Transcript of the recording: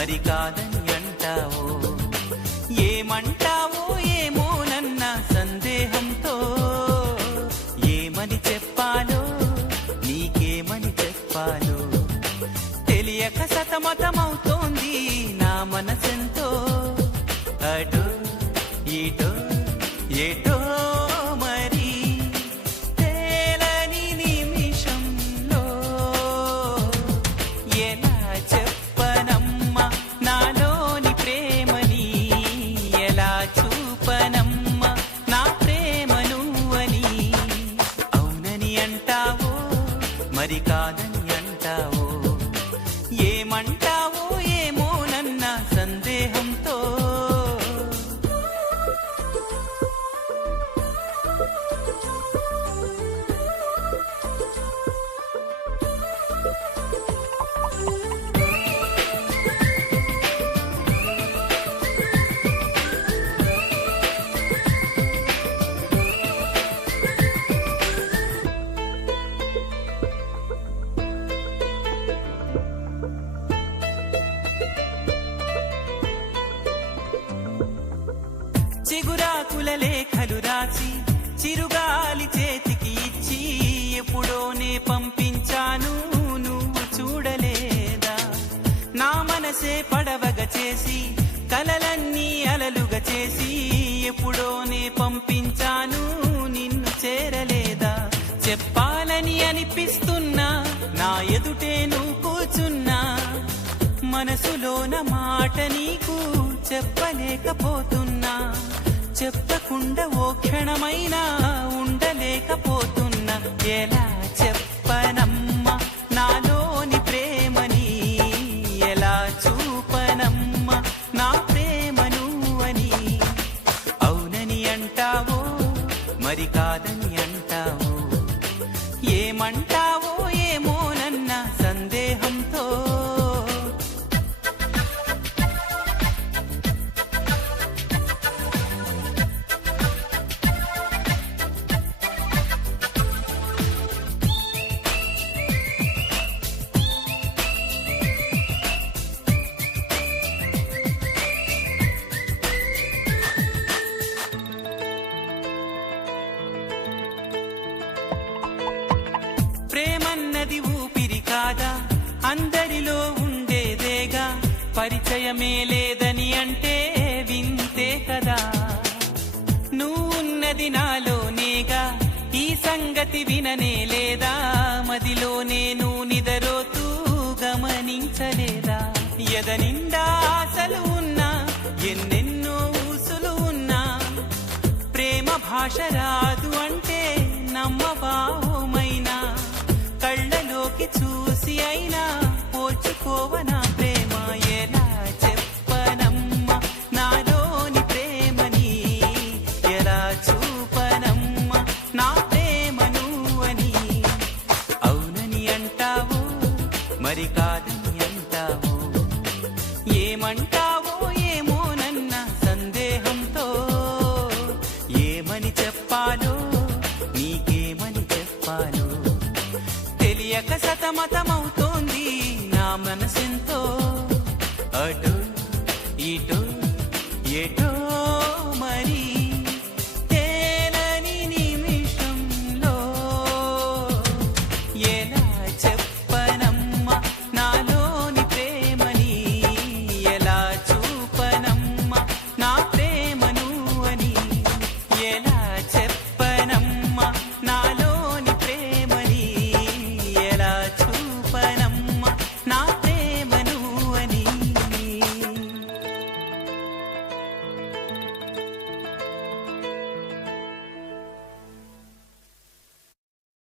మరి కాదని అంటావో, ఏమంటావో ఏమోనన్న సందేహంతో ఏమని చెప్పాలో నీకేమని చెప్పాలో తెలియక సతమతమవుతోంది నా మనసెంతో. అటో ఇటో ఎటో మరి తేలని నిమిషంలో ఎలా చెప్పనమ్మా నాలోని ప్రేమని, ఎలా చూపనమ్మా నా ప్రేమ నువ్వని. అవునని అంటావో మరి కాదని అంటావో, ఏమంటావో ఏమోనన్న సందేహంతో. చిగురాకుల లేఖలు రాసి చిరుగాలి చేతికి ఇచ్చి ఎప్పుడోనే పంపించాను, నువ్వు చూడలేదా? నా మనసే పడవగా చేసి కలలన్నీ అలలుగా చేసి ఎప్పుడోనే పంపించాను, నిన్ను చేరలేదా? చెప్పాలని అనిపిస్తున్నా నా ఎదుటే నువ్వు కూర్చున్నా, మనసులోన మాట నీకు చెప్పలేకపోతున్నా. చెప్పకుండా ఓ క్షణమైనా ఉండలేకపోతున్నా. ఎలా చెప్పనమ్మా నాలోని ప్రేమని, ఎలా చూపనమ్మా నా ప్రేమ నువ్వని. అవునని అంటావో మరి కాదని అంటావో, ఏమంటావో ఏమోనన్న సందేహంతో. ప్రేమన్నది ఊపిరి కాదా, అందరిలో ఉండేదేగా, పరిచయమే లేదని అంటే వింతే కదా. నువ్వున్నది నాలోనేగా, ఈ సంగతి విననే లేదా, మదిలోనే నువ్వు నిదరోతూ గమనించలేదా? ఎదనిండా ఆశలు ఉన్నా, ఎన్నెన్నో ఊసులు ఉన్నా, ప్రేమ భాష రాదు అంటే నమ్మబావుమైనా, కళ్ళలోకి చూసి అయినా పోల్చుకోవనా ప్రేమ. ఎలా చెప్పనమ్మా నాలోని ప్రేమని, ఎలా చూపనమ్మా నా ప్రేమ నువ్వని. అవునని అంటావో మరి కాదని అంటావో, ఏమంటావో ఏమోనన్న సందేహంతో. ఏమని చెప్పాలో నీకేమని చెప్పాలో తెలియక సతమతమవుతోంది నా మనసెంతో. అటో ఇటో ఎటో మరి